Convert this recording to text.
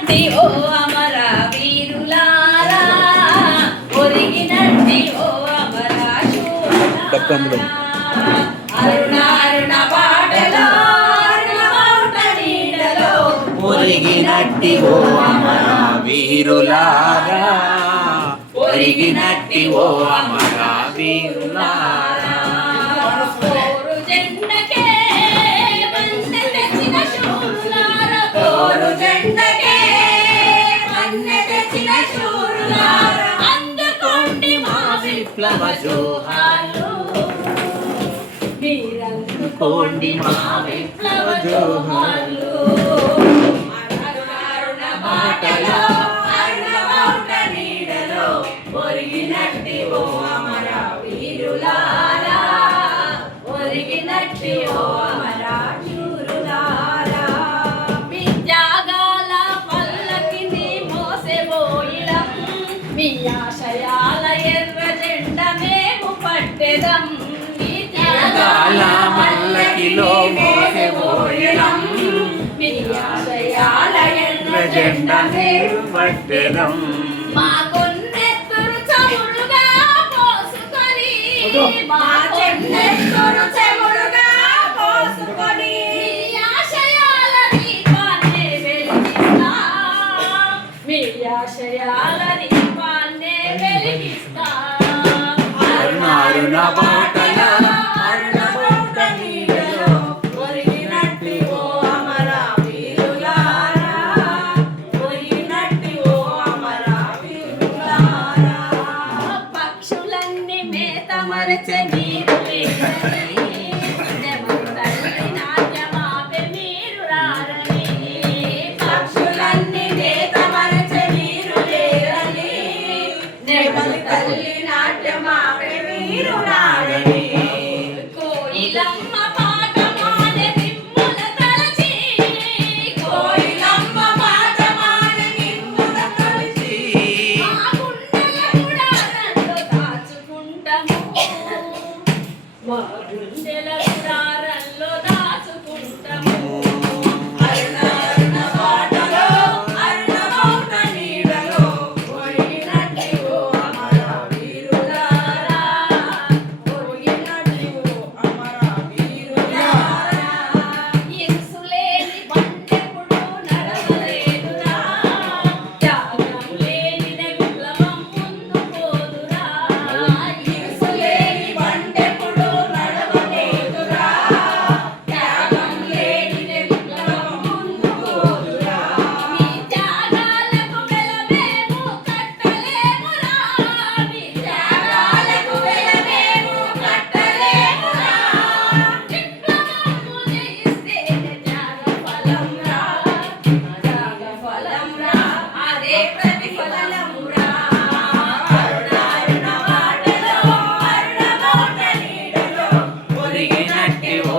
ఒరిగినట్టి ఓ అమర వీరులారా ఒరిగినట్టి ఓ అమర శూరులారా అరుణ అరుణ బాటలో అరుణ బాట నీడలో ఒరిగినట్టి ఓ అమర వీరులారా ఒరిగినట్టి ఓ అమర వీరులారా పోరు జెండకే వన్నె తెచ్చిన శూరులారా పోరు జెండకే వన్నె తెచ్చిన శూరులారా అందుకోండి మా విప్లవ జోహార్లు మీరందుకోండి మా విప్లవ జోహార్లు అరుణ అరుణ బాటలో అరుణ బాట నీడలో ఒరిగినట్టి ఓ అమర వీరులారా ఒరిగినట్టి ఓ అమర శూరులారా మీ త్యాగాల పల్లకిని మోసెబోయిలం మీ ఆశయాల ఎర్ర జెండ మేము పట్టెదం మీ త్యాగాల పల్లకిలో మోసెబోయిలం మీ ఆశయాల ఎర్ర జెండ మేము పట్టెదం మా కొన్నెత్తురు చమురుగా పోసుకొని మా కొన్నెత్తురు చమురుగా పోసుకొని మీ ఆశయాల దీపాన్నే వెలిగిస్తా మీ ఆశయాల దీపాన్నే వెలిగిస్తా అరుణ అరుణ బాటలో అరుణ బాట నీడలో ఒరిగినట్టి ఓ అమర వీరులారా ఒరిగినట్టి ఓ అమర వీరులారా పక్షులన్నీ మేత మరచె మీరు లేరని దేవతల్లి నాట్యమాపే మీరు రారని పక్షులన్నీ మేత మరచె మీరు లేరని దేవతల్లి నాట్యమాపే మీరు రారని కోయిలమ్మ పాట మానే నిమ్ముల తలచి కోయిలమ్మ పాట మానే నిమ్ముల తలచి మా గుండెల గుడారంలో దాచుకుంటాము మా గుండెల గుడారంలో దాచుకుంటాము అరుణ అరుణ బాటలో అరుణ బాట నీడలో ఒరిగినట్టి ఓ అమర వీరులారా ఒరిగినట్టి ఓ అమర వీరులారా ఇరుసులేని బండెప్పుడు నడవలేదురా త్యాగం లేని విప్లవం ముందు పోదురా ఇరుసులేని బండెప్పుడు నడవలేదురా త్యాగం లేని విప్లవం ముందు పోదురా మీ త్యాగాలకు వెలమేము కట్టలేమురా మీ త్యాగాలకు వెలమేము కట్టలేమురా విప్లవము జయిస్తేనే త్యాగ ఫలంరా అదే ప్రతిఫలమురా అరుణ అరుణ బాటలో అరుణ బాట నీడలో ఒరిగినట్టి ఓ